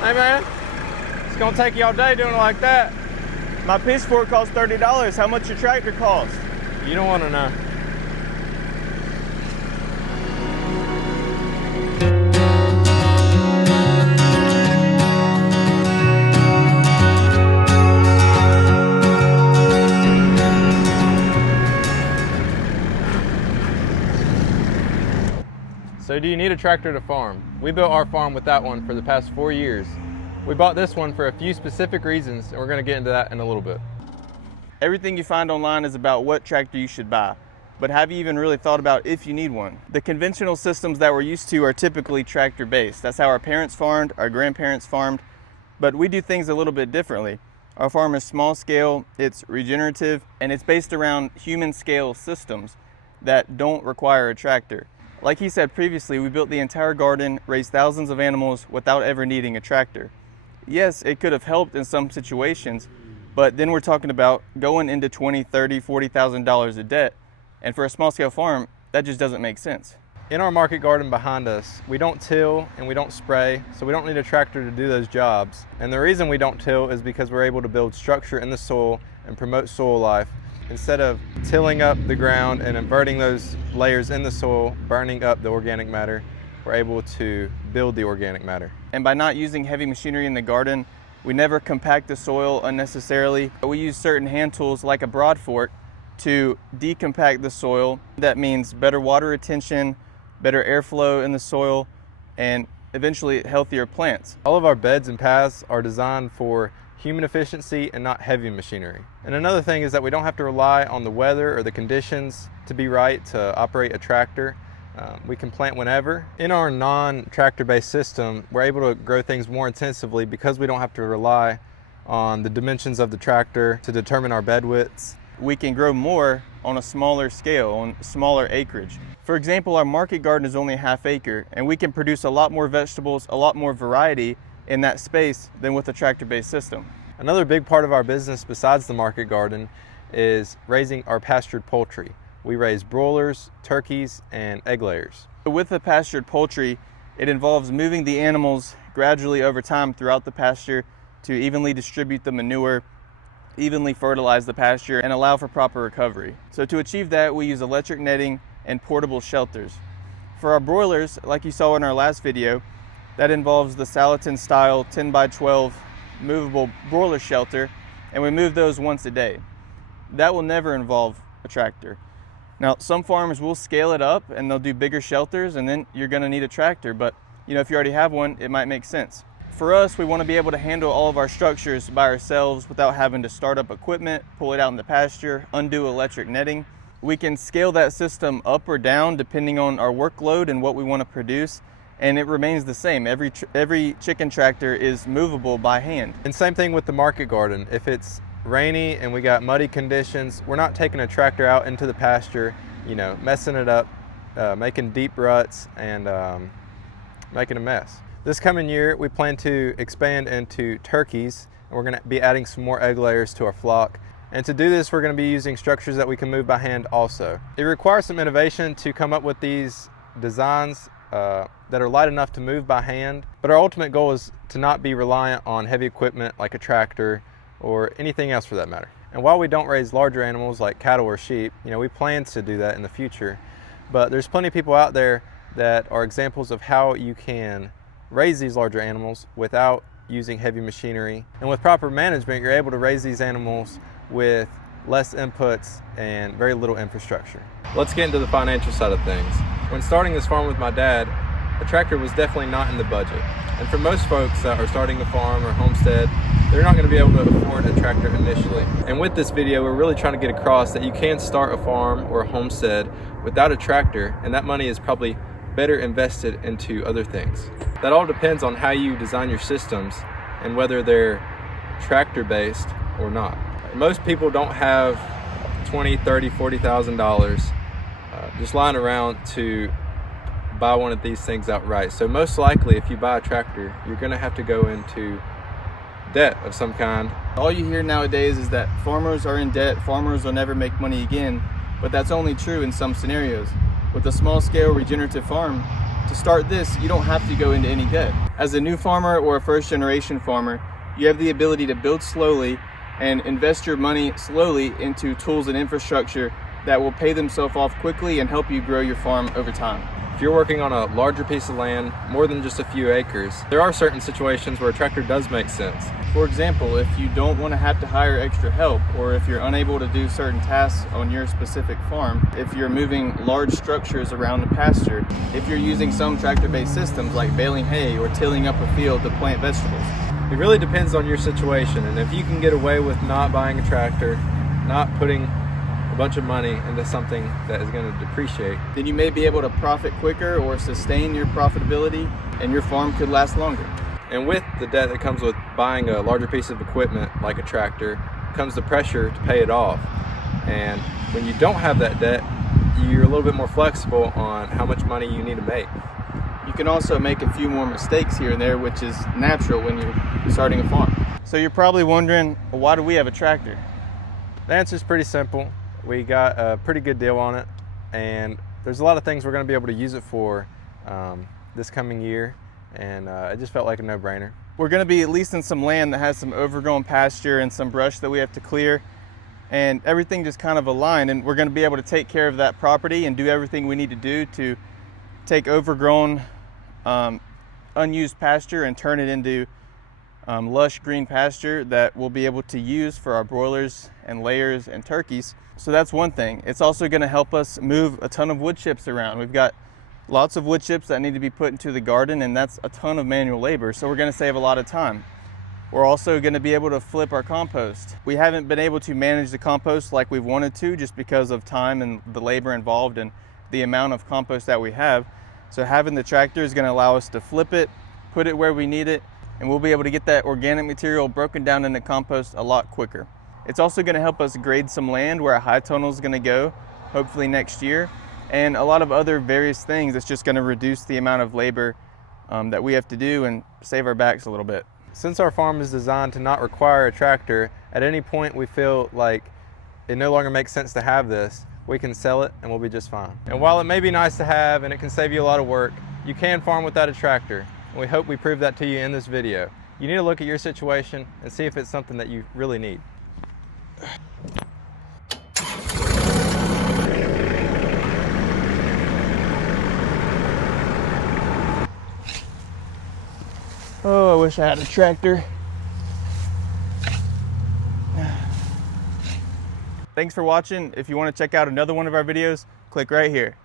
Hey man, it's gonna take you all day doing it like that. My pitchfork costs $30. How much your tractor cost? You don't wanna know. So do you need a tractor to farm? We built our farm with that one for the past 4 years. We bought this one for a few specific reasons, and we're gonna get into that in a little bit. Everything you find online is about what tractor you should buy, but have you even really thought about if you need one? The conventional systems that we're used to are typically tractor-based. That's how our parents farmed, our grandparents farmed, but we do things a little bit differently. Our farm is small scale, it's regenerative, and it's based around human scale systems that don't require a tractor. Like he said previously, we built the entire garden, raised thousands of animals without ever needing a tractor. Yes, it could have helped in some situations, but then we're talking about going into $20,000, $30,000, $40,000 of debt. And for a small scale farm, that just doesn't make sense. In our market garden behind us, we don't till and we don't spray, so we don't need a tractor to do those jobs. And the reason we don't till is because we're able to build structure in the soil and promote soil life. Instead of tilling up the ground and inverting those layers in the soil, burning up the organic matter, we're able to build the organic matter. And by not using heavy machinery in the garden, we never compact the soil unnecessarily. We use certain hand tools like a broad fork to decompact the soil. That means better water retention, better airflow in the soil, and eventually healthier plants. All of our beds and paths are designed for human efficiency and not heavy machinery. And another thing is that we don't have to rely on the weather or the conditions to be right to operate a tractor. We can plant whenever. In our non-tractor based system, we're able to grow things more intensively because we don't have to rely on the dimensions of the tractor to determine our bed widths. We can grow more on a smaller scale, on smaller acreage. For example, our market garden is only a half acre, and we can produce a lot more vegetables, a lot more variety in that space than with a tractor-based system. Another big part of our business besides the market garden is raising our pastured poultry. We raise broilers, turkeys, and egg layers. With the pastured poultry, it involves moving the animals gradually over time throughout the pasture to evenly distribute the manure, evenly fertilize the pasture, and allow for proper recovery. So to achieve that, we use electric netting and portable shelters. For our broilers, like you saw in our last video, that involves the Salatin style 10 by 12 movable broiler shelter, and we move those once a day. That will never involve a tractor. Now, some farmers will scale it up and they'll do bigger shelters, and then you're gonna need a tractor, but if you already have one, it might make sense. For us, we wanna be able to handle all of our structures by ourselves without having to start up equipment, pull it out in the pasture, undo electric netting. We can scale that system up or down depending on our workload and what we wanna produce, and it remains the same. Every chicken tractor is movable by hand. And same thing with the market garden. If it's rainy and we got muddy conditions, we're not taking a tractor out into the pasture, messing it up, making deep ruts and making a mess. This coming year, we plan to expand into turkeys, and we're gonna be adding some more egg layers to our flock. And to do this, we're gonna be using structures that we can move by hand also. It requires some innovation to come up with these designs that are light enough to move by hand, but our ultimate goal is to not be reliant on heavy equipment like a tractor or anything else for that matter. And while we don't raise larger animals like cattle or sheep, we plan to do that in the future, but there's plenty of people out there that are examples of how you can raise these larger animals without using heavy machinery. And with proper management, you're able to raise these animals with less inputs and very little infrastructure. Let's get into the financial side of things. When starting this farm with my dad, a tractor was definitely not in the budget. And for most folks that are starting a farm or homestead, they're not going to be able to afford a tractor initially. And with this video, we're really trying to get across that you can start a farm or a homestead without a tractor, and that money is probably better invested into other things. That all depends on how you design your systems and whether they're tractor-based or not. Most people don't have $20,000, $30,000, $40,000 just lying around to buy one of these things outright. So most likely, if you buy a tractor, you're going to have to go into debt of some kind. All you hear nowadays is that farmers are in debt, farmers will never make money again, but that's only true in some scenarios. With a small-scale regenerative farm, To start this, you don't have to go into any debt. As a new farmer or a first generation farmer, you have the ability to build slowly and invest your money slowly into tools and infrastructure that will pay themselves off quickly and help you grow your farm over time. If you're working on a larger piece of land, more than just a few acres, there are certain situations where a tractor does make sense. For example, if you don't want to have to hire extra help, or if you're unable to do certain tasks on your specific farm, if you're moving large structures around the pasture, if you're using some tractor-based systems like baling hay or tilling up a field to plant vegetables. It really depends on your situation, and if you can get away with not buying a tractor, not putting a bunch of money into something that is going to depreciate, then you may be able to profit quicker or sustain your profitability, and your farm could last longer. And with the debt that comes with buying a larger piece of equipment like a tractor comes the pressure to pay it off. And when you don't have that debt, you're a little bit more flexible on how much money you need to make. You can also make a few more mistakes here and there, which is natural when you're starting a farm. So you're probably wondering, well, why do we have a tractor? The answer is pretty simple. We got a pretty good deal on it, and there's a lot of things we're going to be able to use it for this coming year, and it just felt like a no-brainer. We're going to be at least in some land that has some overgrown pasture and some brush that we have to clear, and everything just kind of aligned, and we're going to be able to take care of that property and do everything we need to do to take overgrown unused pasture and turn it into lush green pasture that we'll be able to use for our broilers and layers and turkeys. So that's one thing. It's also going to help us move a ton of wood chips around. We've got lots of wood chips that need to be put into the garden, and that's a ton of manual labor, so we're going to save a lot of time. We're also going to be able to flip our compost. We haven't been able to manage the compost like we've wanted to, just because of time and the labor involved and the amount of compost that we have. So having the tractor is going to allow us to flip it, put it where we need it, and we'll be able to get that organic material broken down into compost a lot quicker. It's also going to help us grade some land where a high tunnel is going to go, hopefully next year, and a lot of other various things. It's just going to reduce the amount of labor that we have to do and save our backs a little bit. Since our farm is designed to not require a tractor, at any point we feel like it no longer makes sense to have this, we can sell it and we'll be just fine. And while it may be nice to have and it can save you a lot of work, you can farm without a tractor. And we hope we proved that to you in this video. You need to look at your situation and see if it's something that you really need. Oh, I wish I had a tractor. Thanks for watching. If you want to check out another one of our videos, click right here.